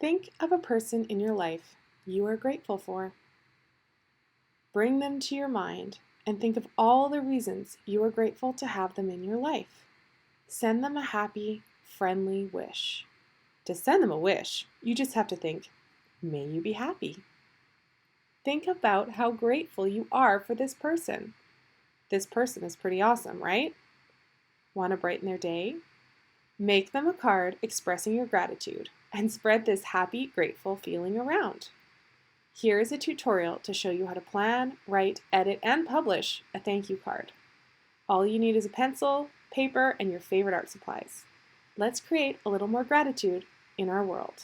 Think of a person in your life you are grateful for. Bring them to your mind and think of all the reasons you are grateful to have them in your life. Send them a happy, friendly wish. To send them a wish, you just have to think, may you be happy. Think about how grateful you are for this person. This person is pretty awesome, right? Want to brighten their day? Make them a card expressing your gratitude and spread this happy, grateful feeling around. Here is a tutorial to show you how to plan, write, edit, and publish a thank you card. All you need is a pencil, paper, and your favorite art supplies. Let's create a little more gratitude in our world.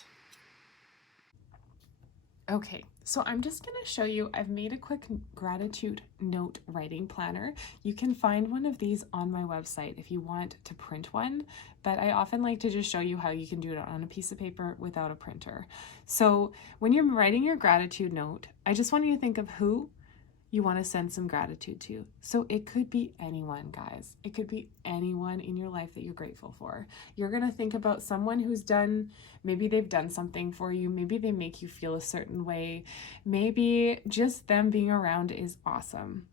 Okay, so I'm just going to show you, I've made a quick gratitude note writing planner. You can find one of these on my website if you want to print one, but I often like to just show you how you can do it on a piece of paper without a printer. So when you're writing your gratitude note, I just want you to think of who you want to send some gratitude to. So it could be anyone, guys. It could be anyone in your life that you're grateful for. You're going to think about someone who's done, maybe they've done something for you. Maybe they make you feel a certain way. Maybe just them being around is awesome.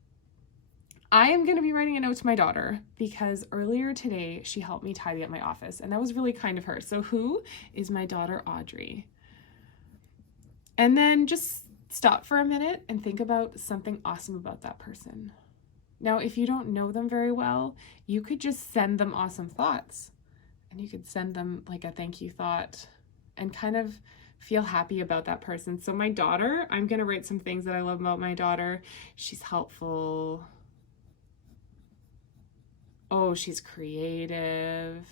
I am going to be writing a note to my daughter because earlier today she helped me tidy up my office, and that was really kind of her. So who is my daughter, Audrey? And then just stop for a minute and think about something awesome about that person. Now, if you don't know them very well, you could just send them awesome thoughts, and you could send them like a thank you thought and kind of feel happy about that person. So my daughter, I'm going to write some things that I love about my daughter. She's helpful. Oh, she's creative.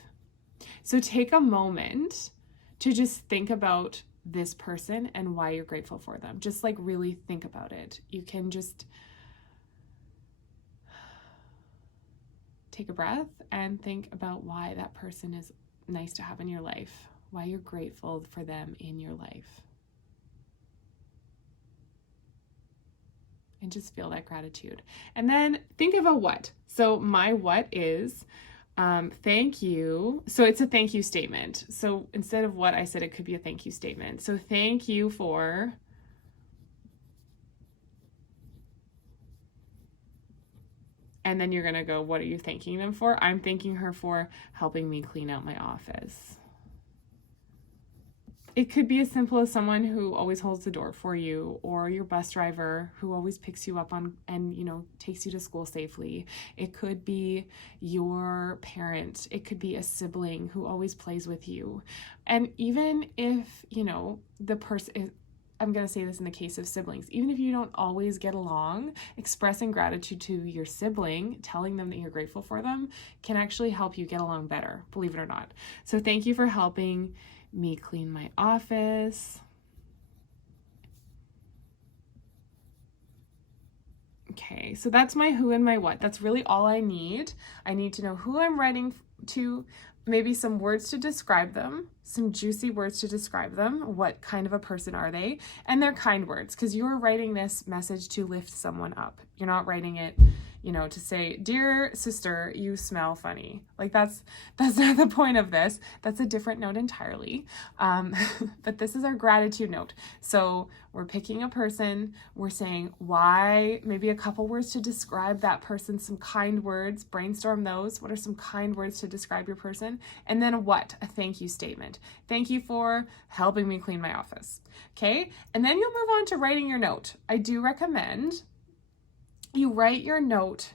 So take a moment to just think about this person and why you're grateful for them. Just like really think about it. You can just take a breath and think about why that person is nice to have in your life, why you're grateful for them in your life. And just feel that gratitude. And then think of a what. So my what is thank you. So it's a thank you statement. So instead of what I said, it could be a thank you statement. So thank you for, and then you're going to go, what are you thanking them for? I'm thanking her for helping me clean out my office. It could be as simple as someone who always holds the door for you, or your bus driver who always picks you up on and takes you to school safely. It could be your parent. It could be a sibling who always plays with you. And even if, the person, I'm going to say this in the case of siblings, even if you don't always get along, expressing gratitude to your sibling, telling them that you're grateful for them, can actually help you get along better, believe it or not. So thank you for helping me clean my office. Okay, so that's my who and my what. That's really all I need. I need to know who I'm writing to, maybe some words to describe them, some juicy words to describe them. What kind of a person are they? And they're kind words, because you're writing this message to lift someone up. You're not writing it, to say, dear sister, you smell funny. Like that's not the point of this. That's a different note entirely. But this is our gratitude note. So we're picking a person, we're saying why, maybe a couple words to describe that person, some kind words, brainstorm those. What are some kind words to describe your person? And then what? A thank you statement. Thank you for helping me clean my office. Okay, and then you'll move on to writing your note. I do recommend you write your note,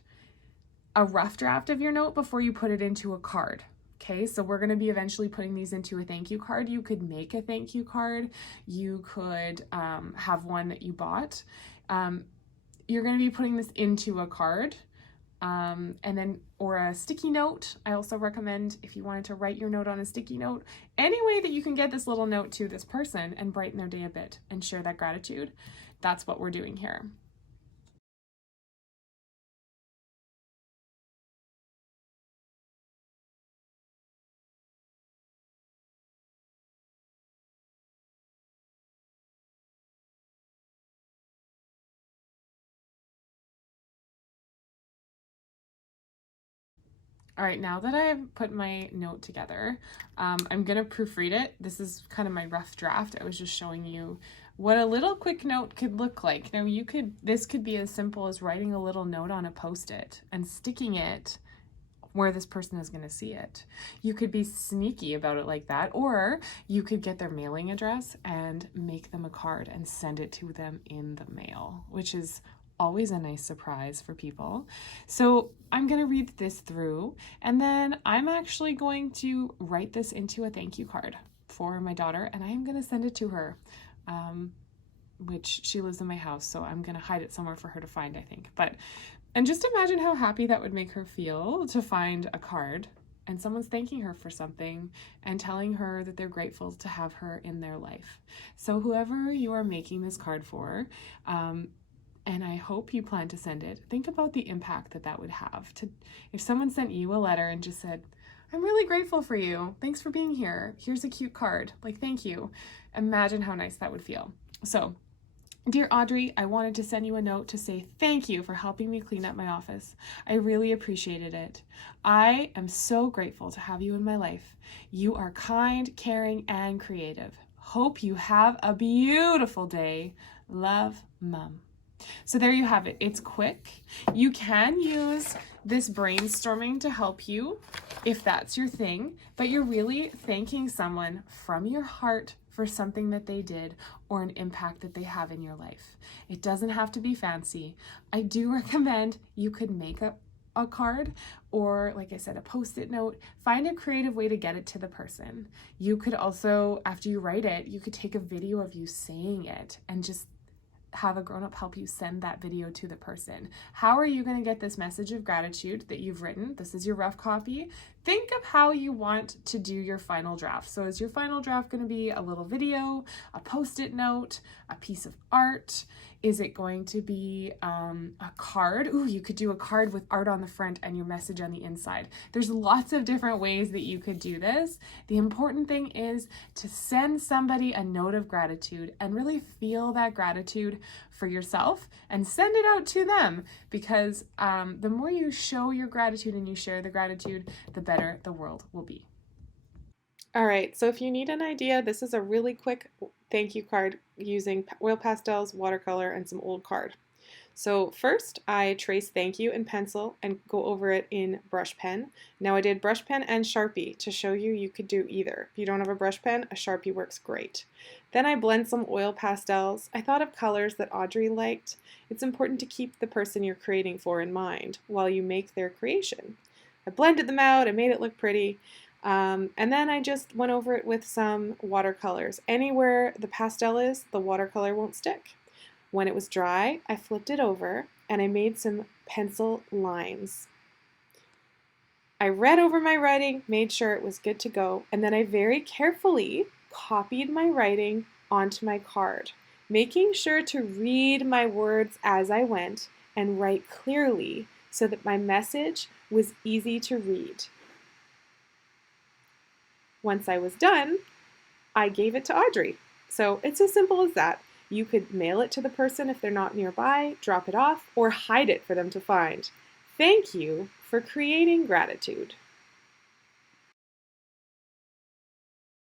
a rough draft of your note, before you put it into a card. Okay, so we're going to be eventually putting these into a thank you card. You could make a thank you card. You could have one that you bought. You're going to be putting this into a card. And then, or a sticky note. I also recommend, if you wanted to write your note on a sticky note, any way that you can get this little note to this person and brighten their day a bit and share that gratitude. That's what we're doing here. All right, now that I've put my note together, I'm gonna proofread it. This is kind of my rough draft. I was just showing you what a little quick note could look like. Now this could be as simple as writing a little note on a Post-it and sticking it where this person is gonna see it. You could be sneaky about it like that, or you could get their mailing address and make them a card and send it to them in the mail, which is always a nice surprise for people. So I'm going to read this through, and then I'm actually going to write this into a thank you card for my daughter, and I'm going to send it to her, which she lives in my house, so I'm going to hide it somewhere for her to find, I think. And just imagine how happy that would make her feel to find a card and someone's thanking her for something and telling her that they're grateful to have her in their life. So whoever you are making this card for, and I hope you plan to send it, think about the impact that that would have. If someone sent you a letter and just said, I'm really grateful for you. Thanks for being here. Here's a cute card. Like, thank you. Imagine how nice that would feel. So, dear Audrey, I wanted to send you a note to say thank you for helping me clean up my office. I really appreciated it. I am so grateful to have you in my life. You are kind, caring, and creative. Hope you have a beautiful day. Love, Mum. So there you have it. It's quick. You can use this brainstorming to help you if that's your thing, but you're really thanking someone from your heart for something that they did or an impact that they have in your life. It doesn't have to be fancy. I do recommend you could make a card or, like I said, a Post-it note. Find a creative way to get it to the person. You could also, after you write it, you could take a video of you saying it and just have a grown-up help you send that video to the person. How are you going to get this message of gratitude that you've written? This is your rough copy. Think of how you want to do your final draft. So is your final draft going to be a little video, a Post-it note, a piece of art? Is it going to be a card? Ooh, you could do a card with art on the front and your message on the inside. There's lots of different ways that you could do this. The important thing is to send somebody a note of gratitude and really feel that gratitude for yourself and send it out to them, because the more you show your gratitude and you share the gratitude, the better the world will be. All right, so if you need an idea, this is a really quick thank you card using oil pastels, watercolor, and some old card. So first, I trace thank you in pencil and go over it in brush pen. Now I did brush pen and Sharpie to show you could do either. If you don't have a brush pen, a Sharpie works great. Then I blend some oil pastels. I thought of colors that Audrey liked. It's important to keep the person you're creating for in mind while you make their creation. I blended them out, I made it look pretty. And then I just went over it with some watercolors. Anywhere the pastel is, the watercolor won't stick. When it was dry, I flipped it over and I made some pencil lines. I read over my writing, made sure it was good to go, and then I very carefully copied my writing onto my card, making sure to read my words as I went and write clearly so that my message was easy to read. Once I was done, I gave it to Audrey. So it's as simple as that. You could mail it to the person if they're not nearby, drop it off, or hide it for them to find. Thank you for creating gratitude.